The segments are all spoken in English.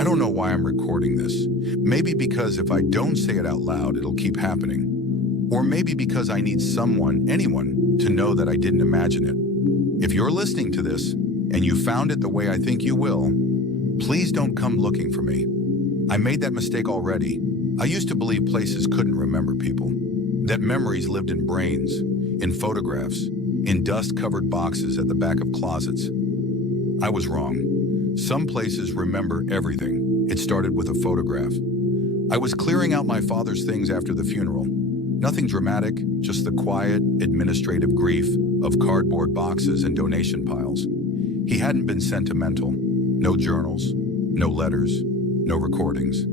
I don't know why I'm recording this. Maybe because if I don't say it out loud, it'll keep happening. Or maybe because I need someone, anyone, to know that I didn't imagine it. If you're listening to this and you found it the way I think you will, please don't come looking for me. I made that mistake already. I used to believe places couldn't remember people, that memories lived in brains, in photographs, in dust-covered boxes at the back of closets. I was wrong. Some places remember everything. It started with a photograph. I was clearing out my father's things after the funeral. Nothing dramatic, just the quiet, administrative grief of cardboard boxes and donation piles. He hadn't been sentimental. No journals, no letters, no recordings.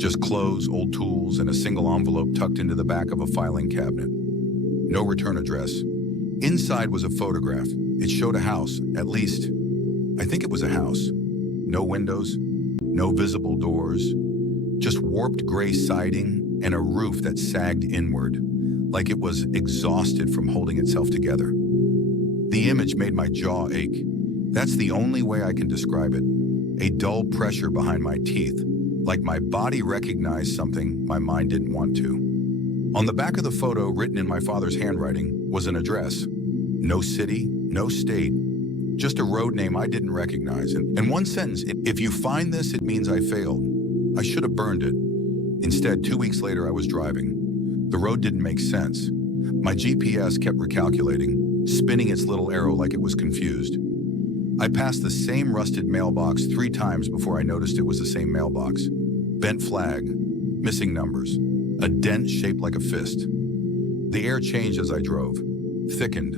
Just clothes, old tools, and a single envelope tucked into the back of a filing cabinet. No return address. Inside was a photograph. It showed a house, at least, I think it was a house. No windows, no visible doors, just warped gray siding and a roof that sagged inward, like it was exhausted from holding itself together. The image made my jaw ache. That's the only way I can describe it. A dull pressure behind my teeth, like my body recognized something my mind didn't want to. On the back of the photo, written in my father's handwriting, was an address. No city, no state, just a road name I didn't recognize. And one sentence, if you find this, it means I failed. I should have burned it. Instead, 2 weeks later, I was driving. The road didn't make sense. My GPS kept recalculating, spinning its little arrow like it was confused. I passed the same rusted mailbox 3 times before I noticed it was the same mailbox. Bent flag, missing numbers, a dent shaped like a fist. The air changed as I drove, thickened,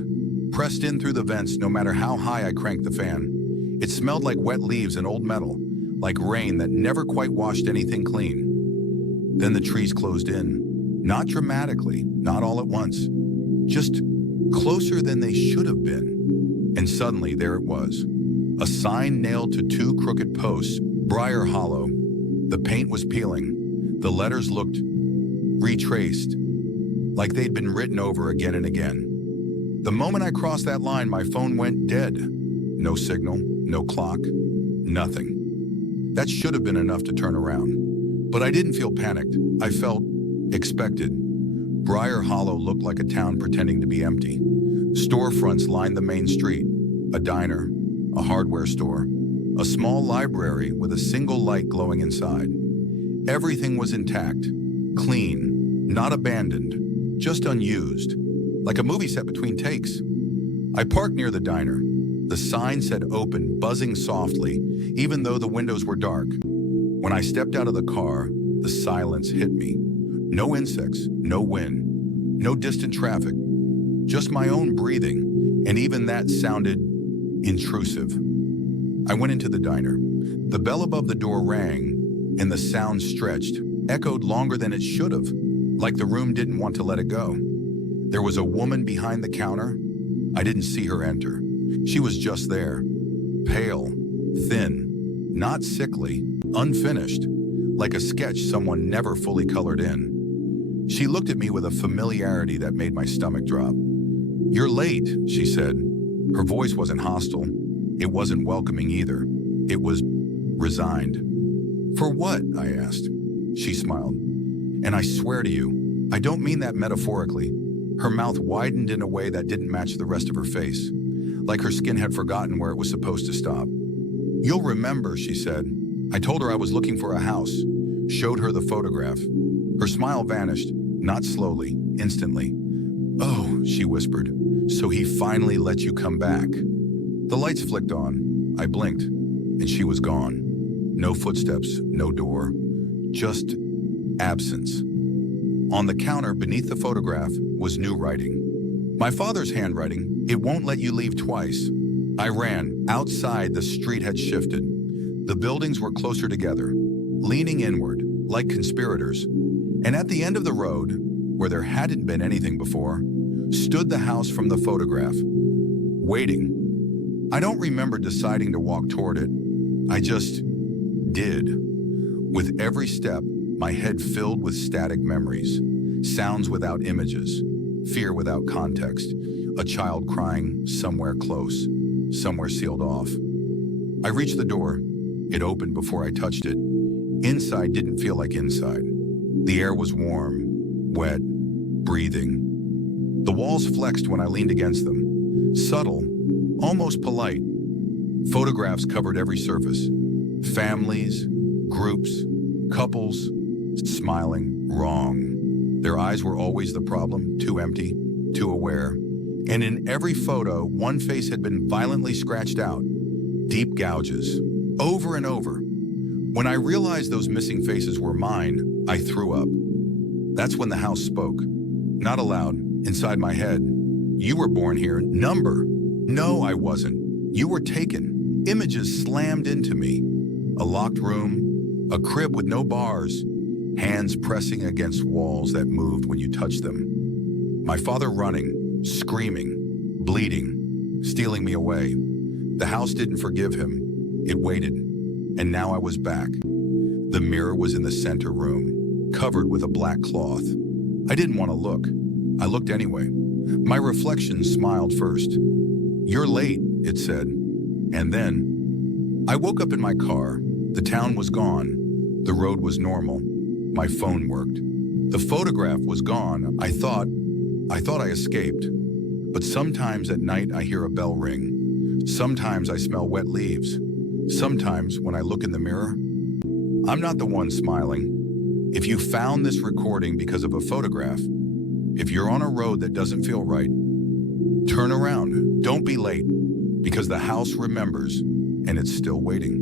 pressed in through the vents no matter how high I cranked the fan. It smelled like wet leaves and old metal, like rain that never quite washed anything clean. Then the trees closed in, not dramatically, not all at once, just closer than they should have been. And suddenly there it was, a sign nailed to 2 crooked posts, Briar Hollow. The paint was peeling. The letters looked retraced, like they'd been written over again and again. The moment I crossed that line, my phone went dead. No signal, no clock, nothing. That should have been enough to turn around. But I didn't feel panicked. I felt expected. Briar Hollow looked like a town pretending to be empty. Storefronts lined the main street. A diner, a hardware store, a small library with a single light glowing inside. Everything was intact, clean, not abandoned, just unused. Like a movie set between takes. I parked near the diner. The sign said open, buzzing softly, even though the windows were dark. When I stepped out of the car, the silence hit me. No insects, no wind, no distant traffic, just my own breathing, and even that sounded intrusive. I went into the diner. The bell above the door rang, and the sound stretched, echoed longer than it should have, like the room didn't want to let it go. There was a woman behind the counter. I didn't see her enter. She was just there, pale, thin, not sickly, unfinished, like a sketch someone never fully colored in. She looked at me with a familiarity that made my stomach drop. "You're late," she said. Her voice wasn't hostile. It wasn't welcoming either. It was resigned. "For what?" I asked. She smiled. "And I swear to you, I don't mean that metaphorically." Her mouth widened in a way that didn't match the rest of her face, like her skin had forgotten where it was supposed to stop. "You'll remember," she said. I told her I was looking for a house, showed her the photograph. Her smile vanished, not slowly, instantly. "Oh," she whispered, "so he finally let you come back." The lights flicked on. I blinked, and she was gone. No footsteps, no door, just absence. On the counter beneath the photograph was new writing. My father's handwriting, "It won't let you leave twice." I ran. Outside, the street had shifted. The buildings were closer together, leaning inward, like conspirators. And at the end of the road, where there hadn't been anything before, stood the house from the photograph, waiting. I don't remember deciding to walk toward it. I just did. With every step, my head filled with static memories, sounds without images, fear without context, a child crying somewhere close, somewhere sealed off. I reached the door. It opened before I touched it. Inside didn't feel like inside. The air was warm, wet, breathing. The walls flexed when I leaned against them. Subtle, almost polite. Photographs covered every surface. Families, groups, couples, smiling, wrong. Their eyes were always the problem, too empty, too aware. And in every photo, one face had been violently scratched out. Deep gouges, over and over. When I realized those missing faces were mine, I threw up. That's when the house spoke. Not aloud, inside my head. You were born here. Number. No, I wasn't. You were taken. Images slammed into me. A locked room, a crib with no bars, hands pressing against walls that moved when you touched them. My father running, screaming, bleeding, stealing me away. The house didn't forgive him. It waited. And now I was back. The mirror was in the center room, covered with a black cloth. I didn't want to look. I looked anyway. My reflection smiled first. You're late, it said. And then I woke up in my car. The town was gone. The road was normal. My phone worked. The photograph was gone. I thought I escaped. But sometimes at night I hear a bell ring. Sometimes I smell wet leaves. Sometimes when I look in the mirror, I'm not the one smiling. If you found this recording because of a photograph, if you're on a road that doesn't feel right, turn around. Don't be late, because the house remembers and it's still waiting.